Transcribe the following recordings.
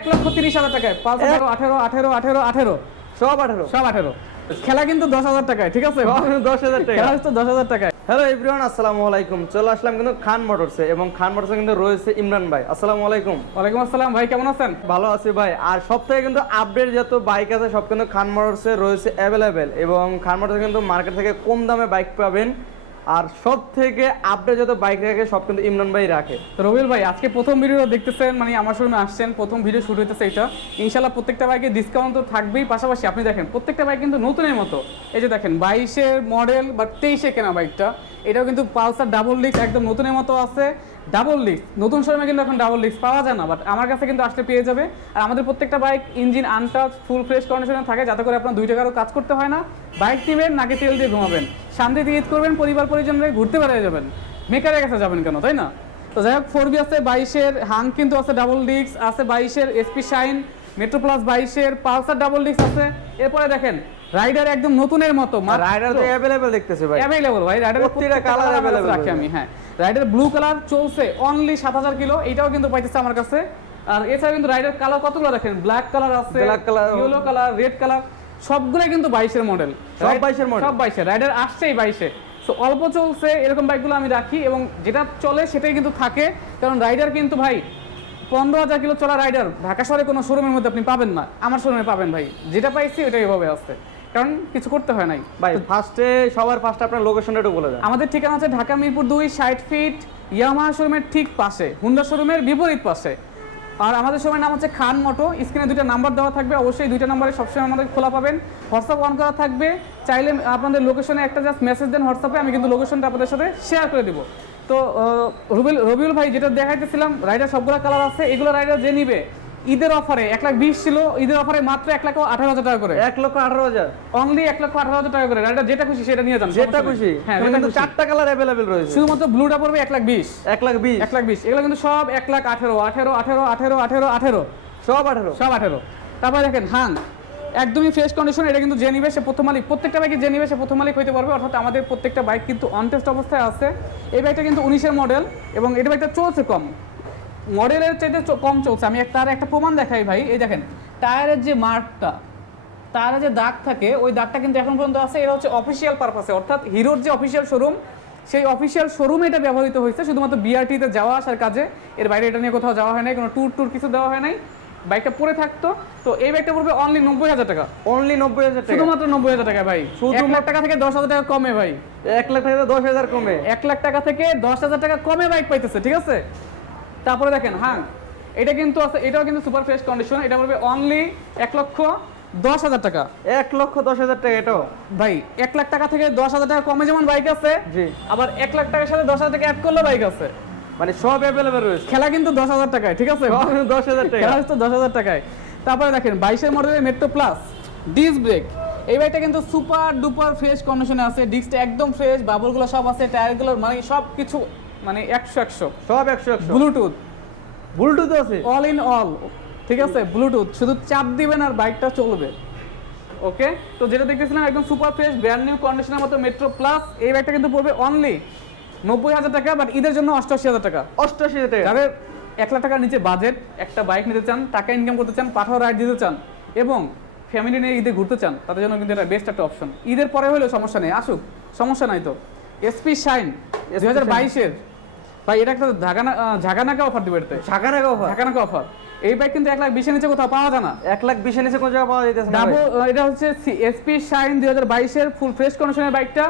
1,30,000 টাকায় 18 18 18 18 18 সব 18 সব 18 খেলা কিন্তু 10,000 টাকায়, ঠিক আছে? 10,000 টাকা। খেলা হচ্ছে 10,000 টাকায়। হ্যালো এভরিওয়ান, আসসালামু আলাইকুম। চলে আসলাম কিন্তু খান মোটরসে, এবং খান মোটরসে কিন্তু রয়েছে ইমরান ভাই। আসসালামু আলাইকুম। ওয়ালাইকুম আসসালাম ভাই, কেমন আছেন? ভালো আছি ভাই। আর সব থেকে কিন্তু আপডেট যত বাইক আছে সব কিন্তু খান মোটরসে রয়েছে অ্যাভেলেবেল, এবং খান মোটরসে কিন্তু মার্কেট থেকে কম দামে বাইক পাবেন। আর সব থেকে আপডেট যত বাইক রাখে সব কিন্তু ইমরান ভাই রাখে। তো রবিউল ভাই, আজকে প্রথম ভিডিও দেখতেছেন, মানে আমার শোরুমে আসছেন, প্রথম ভিডিও শুট হইতেছে এটা। ইনশাআল্লাহ প্রত্যেকটা বাইকে ডিসকাউন্ট তো থাকবেই, পাশাপাশি আপনি দেখেন প্রত্যেকটা বাইক কিন্তু নতুনের মতো। এই যে দেখেন 22-এর মডেল বা 23-এ কেনা বাইকটা, এটাও কিন্তু পালসার ডাবল ডিস্ক একদম নতুনের মতো আছে। ডাবল ডিস্ক নতুন শোরুমে কিন্তু এখন ডাবল ডিস্ক পাওয়া যায় না, বাট আমার কাছে কিন্তু আসলে পেয়ে যাবে। আর আমাদের প্রত্যেকটা bike engine untouch full fresh কন্ডিশনে থাকে, যাতে করে আপনার 2 টাকারও কাজ করতে হয় না। বাইক নেবেন নাকি তেল দিয়ে ঘুমাবেন, শান্তি দিয়ে ঈদ করবেন, পরিবার পরিজনদের ঘুরতে বেড়ে যাবেন, মেকারের কাছে যাবেন কেন, তাই না? তো যাই হোক, 4B আছে, 22-এর হাং কিন্তু আছে, ডাবল ডিস্ক আছে, 22-এর এসপি শাইন, মেট্রো প্লাস 22-এর পালসার ডাবল ডিস্ক আছে। এরপরে দেখেন রাইডার একদম নতুনের মতো, রাইডার তো অ্যাভেলেবেল দেখতেছে ভাই। অ্যাভেলেবল ভাই, রাইডার প্রত্যেকটা কালার অ্যাভেলেবল রাখি আমি। হ্যাঁ, রাইডার ব্লু কালার চলছে অনলি 7,000 কিলো, এটাও কিন্তু পাইতেছে আমার কাছে। আর এছাড়া কিন্তু রাইডার কালার কতগুলো দেখেন, ব্ল্যাক কালার আছে, black colour, yellow colour, red colour, সবগুলাই কিন্তু 22-এর মডেল। সব 22-এর মডেল, সব 22-এর রাইডার আসছেই 22-এ। সো অল্প চলছে এরকম বাইকগুলো আমি রাখি, এবং যেটা চলে সেটাই কিন্তু থাকে। কারণ রাইডার কিন্তু ভাই 15,000 কিলো চলা রাইডার ঢাকা শহরে কোনো শোরুমের মধ্যে আপনি পাবেন না, আমার শোরুমে পাবেন ভাই। যেটা পাইছি ওটাই এভাবে আসছে, কারণ কিছু করতে হয় নাই ভাই। সবার ফার্স্টে আপনার লোকেশনটা একটু বলে দেন। আমাদের ঠিকানা আছে ঢাকা মিরপুর 2, 60 ফিট, ইয়ামাহা শোরুমের ঠিক পাশে, হুন্ডা শোরুমের বিপরীত পাশে। আর আমাদের শোরুমের নাম হচ্ছে খান মোটো। স্ক্রিনে 2টা নাম্বার দেওয়া থাকবে, অবশ্যই 2টা নাম্বারে সবসময় আমাদের খোলা পাবেন। হোয়াটসঅ্যাপ অন করা থাকবে, চাইলে আপনাদের লোকেশনে একটা জাস্ট মেসেজ দেন হোয়াটসঅ্যাপে, আমি কিন্তু লোকেশনটা আপনাদের সাথে শেয়ার করে দিব। তো রবিউল ভাই, যেটা দেখাইতেছিলাম, রাইডার সবগুলো কালার আছে। এগুলো রাইডার যে নিবে ঈদের অফারে 1,20,000 ছিল, ঈদের অফারে মাত্র 1,18,000 টাকা করে, 1,18,000 অনলি 1,18,000 টাকা করে। রাইডার যেটা খুশি সেটা নিয়ে যান, যেটা খুশি। হ্যাঁ, কিন্তু 4টা কালার अवेलेबल রয়েছে। শুধুমাত্র ব্লুটা পড়বে 1,20,000 1,20,000 1,20,000। এগুলো কিন্তু সব 1,18,000 18 18 18 18 18 সব 18 সব 18। তারপরে দেখেন হাং, একদমই ফ্রেশ কন্ডিশন। এটা কিন্তু যে নিবে সে প্রথম মালিক, প্রত্যেকটা বাইকে যে নিবে সে প্রথম মালিক হইতে পারবে। অর্থাৎ আমাদের প্রত্যেকটা বাইক কিন্তু অনটেস্ট অবস্থায় আছে। এই বাইকটা কিন্তু 19-এর মডেল, এবং এই বাইকটা চলছে কম, মডেলের চাইতে কম চলছে। আমি তার একটা প্রমাণ দেখাই ভাই। এই দেখেন টায়ারের যে মার্কটা, টায়ারে যে দাগ থাকে, ওই দাগটা কিন্তু এখন পর্যন্ত আছে। এটা হচ্ছে অফিসিয়াল পারপাসে, অর্থাৎ হিরোর যে অফিসিয়াল শোরুম, সেই অফিসিয়াল শোরুমে এটা ব্যবহৃত হয়েছে শুধুমাত্র বিআরটিতে যাওয়া আসার কাজে। এর বাইরে এটা নিয়ে কোথাও যাওয়া হয় নাই, কোনো ট্যুর কিছু দেওয়া হয় নাই। বাইকটা পরে থাকতো। তো এই বাইকটা পড়বে অনলি 90,000 টাকা, অনলি 90,000 টাকা, শুধুমাত্র 90,000 টাকা ভাই। 1 লাখ টাকা থেকে 10,000 টাকা কমে ভাই, 1 লাখ টাকা 10,000 কমে, 1 লাখ টাকা থেকে 10,000 টাকা কমে বাইক পাইতেছে, ঠিক আছে? তারপরে দেখেন হাং, এটা কিন্তু আছে, এটাও কিন্তু সুপার ফ্রেশ কন্ডিশন। এটা পড়বে অনলি 1,10,000 টাকা, 1,10,000 টাকা। এটাও ভাই 1 লাখ টাকা থেকে 10,000 টাকা কমে যেমন বাইক আছে, জি, আবার 1 লাখ টাকার সাথে 10,000 টাকা অ্যাড করলে বাইক আছে। মানে সব अवेलेबल রয়েছে। খেলা কিন্তু 10,000 টাকায়, ঠিক আছে? 10,000 টাকা, খেলা হচ্ছে 10,000 টাকায়। তারপরে দেখেন 22-এর মডেলের মেট্রো প্লাস ডিস্ক ব্রেক। এই বাইকটা কিন্তু সুপার ডুপার ফ্রেশ কন্ডিশনে আছে, ডিস্কটা একদম ফ্রেশ, বাবলগুলো সব আছে, টায়ারগুলো মানে সব কিছু মানে 100 সব 100 ব্লুটুথ, ব্লুটুথ আছে, অল ইন অল, ঠিক আছে? ব্লুটুথ, শুধু চাপ দিবেন আর বাইকটা চলবে। ওকে, তো যেটা দেখতেছিলাম একদম সুপার ফ্রেশ ব্র্যান্ড নিউ কন্ডিশনের মতো মেট্রো প্লাস, এই বাইকটা কিন্তু পড়বে অনলি 90,000 টাকা, বাট ঈদের জন্য 88,000 টাকা। 88,000 টাকা। যাদের 1 লাখ টাকার নিচে বাজেট, একটা বাইক নিতে চান, টাকা ইনকাম করতে চান, পাঠাও রাইড দিতে চান, এবং ফ্যামিলি নিয়ে ঈদে ঘুরতে চান, তাদের জন্য কিন্তু এটা বেস্ট একটা অপশন। ঈদের পরে হলেও সমস্যা নেই, আসুক, সমস্যা নাই। তো এসপি শাইন 2022-এর ভাই, এটা একটা ঝাঁকানাকা অফার দিবে। এটাতে ঝাঁকানাকা অফার। এই বাইক কিন্তু 1,20,000 নিচে কোথাও পাওয়া যায় না। 1,20,000 নিচে কোন জায়গায় পাওয়া যাইতেছে না। এটা হচ্ছে এসপি শাইন 2022-এর ফুল ফ্রেশ কন্ডিশনের বাইকটা,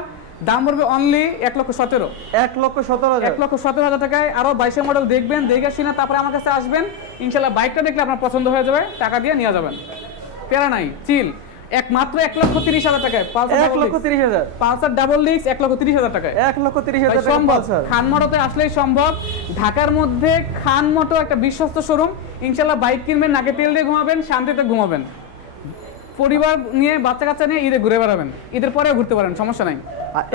দাম পড়বে অনলি 1,17,000 1,17,000 টাকায়। আরো 22-এর মডেল দেখবেন, দেখে শুনে তারপরে আমার কাছে আসবেন। ইনশাল্লাহ বাইকটা দেখলে আপনার পছন্দ হয়ে যাবে, টাকা দিয়ে নিয়ে যাবেন, প্যারা নাই, চিল। মাত্র 1,30,000 টাকায় 1,30,000 পালসার ডাবল ডিস্ক 1,30,000 টাকায়, 1,30,000 টাকা সম্ভব। পালসার খান মোটোতে আসলেই সম্ভব। ঢাকার মধ্যে খান মোটো একটা বিশ্বস্ত শোরুম। ইনশাল্লাহ বাইক কিনবেন, নাকে তেল দিয়ে ঘুমাবেন, শান্তিতে ঘুমাবেন, পরিবার নিয়ে বাচ্চা কাচ্চা নিয়ে ঈদে ঘুরে বেড়াবেন, ঈদের পরেও ঘুরতে পারেন, সমস্যা নাই।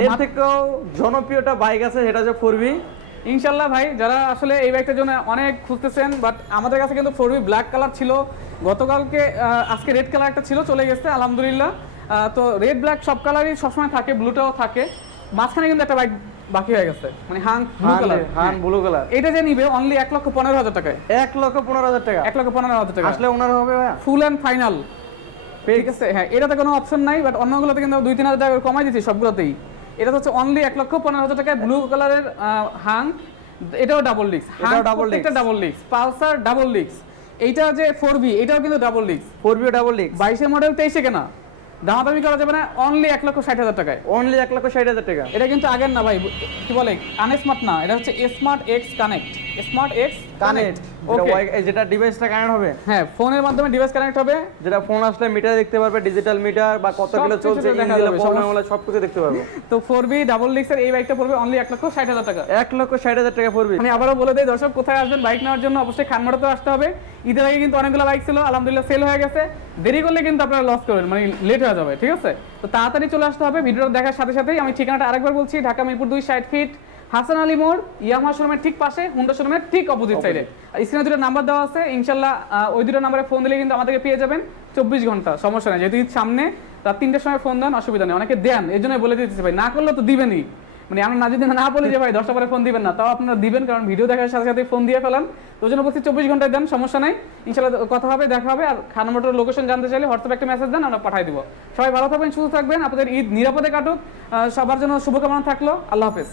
এর থেকেও জনপ্রিয়টা বাইক আছে, সেটা হচ্ছে 4B। ইনশাল্লাহ ভাই, যারা আসলে এই বাইকটার জন্য অনেক খুঁজতেছেন, বাট আমাদের কাছে কিন্তু 4B ব্ল্যাক কালার ছিল গতকালকে, আজকে রেড কালার একটা ছিল, চলে গেছে আলহামদুলিল্লাহ। তো রেড ব্ল্যাক সব কালারই সবসময় থাকে, ব্লুটাও থাকে। মাঝখানে কিন্তু একটা বাইক বাকি হয়ে গেছে, মানে হাং blue color। হান ব্লু কালার, এটা যে নিবে অনলি 1,15,000 টাকায়, 1,15,000 টাকা। 1,15,000 টাকা আসলে ওনার হবে ভাইয়া ফুল এন্ড ফাইনাল। ঠিক আছে, হ্যাঁ এটাতে কোনো অপশন নাই, বাট অন্যগুলোতে কিন্তু 2-3 হাজার টাকা কমাই দিচ্ছি সবগুলোতেই। এটা হচ্ছে অনলি 1,15,000 টাকায় ব্লু কালারের হাং, এটাও ডাবল ডিস্ক, এটাও double এটা double disc, Pulsar double disk. এইটা যে 4B এটাও কিন্তু double disc, 4B double disc, 22 model 23 কেনা, দামাদামি করা যাবে না, অনলি 1,60,000 টাকায়। অনলি 1,60,000 টাকা। এটা কিন্তু আগের না ভাই, কি বলে আনস্মার্ট না, এটা হচ্ছে smart x connect, smart x connect, যেটা ডিভাইসটা কানেক্ট হবে, হ্যাঁ ফোনের মাধ্যমে ডিভাইস কানেক্ট হবে। যেটা ফোন আসলে মিটার দেখতে পারবে, ডিজিটাল মিটার বা কত কিলো সবকিছু চলছে, দেখা ইঞ্জিনে যাবে, প্রবলেম হলে সবকিছু দেখতে পারবে। তো 4B ডাবল ডিস্কের এই বাইকটা পড়বে অনলি 1,60,000 টাকা। 1,60,000 টাকা পড়বে। আমি আবারও বলে দিই দর্শক, কোথায় আসবেন বাইক নেওয়ার জন্য, অবশ্যই খানমারাতে আসতে হবে। ঈদের আগে কিন্তু অনেকগুলো বাইক ছিল, আলহামদুলিল্লাহ সেল হয়ে গেছে। দেরি করলে কিন্তু আপনারা লস করবেন, মানে লেট হয়ে যাবে। ঠিক আছে, তো তাড়াতাড়ি চলে আসতে হবে। ভিডিওটা দেখার সাথে সাথেই আমি ঠিকানাটা আরেকবার বলছি, ঢাকা মিরপুর 260 ফিট, হাসান আলী মোড়, ইয়ামাহা শোরুমের ঠিক পাশে, হুন্ডা শোরুমের ঠিক অপোজিট সাইডে। স্ক্রিনে দুটো নাম্বার দেওয়া আছে, ইনশাল্লাহ ওই দুটো নাম্বারে ফোন দিলে কিন্তু আমাদেরকে পেয়ে যাবেন 24 ঘন্টা, সমস্যা নেই। যেহেতু ঈদ সামনে, রাত 3টার সময় ফোন দেন, অসুবিধা নেই। অনেকে দেন, এই জন্য বলে দিতেছি ভাই, না করলে তো দিবেনই। মানে আমরা না যদি না বলি যে ভাই 10টা পরে ফোন দিবেন না, তাও আপনারা দিবেন, কারণ ভিডিও দেখার সাথে সাথে ফোন দিয়ে ফেলান। তো ওই জন্য বলছি 24 ঘন্টায় দেন, সমস্যা নাই। ইনশাল্লাহ কথা হবে, দেখা হবে। আর খান মোটর লোকেশন জানতে চাইলে হোয়াটসঅ্যাপে একটা মেসেজ দেন, আমরা পাঠাই দিব। সবাই ভালো থাকবেন, সুস্থ থাকবেন, আপনাদের ঈদ নিরাপদে কাটুক, সবার জন্য শুভকামনা থাকলো। আল্লাহ হাফেজ।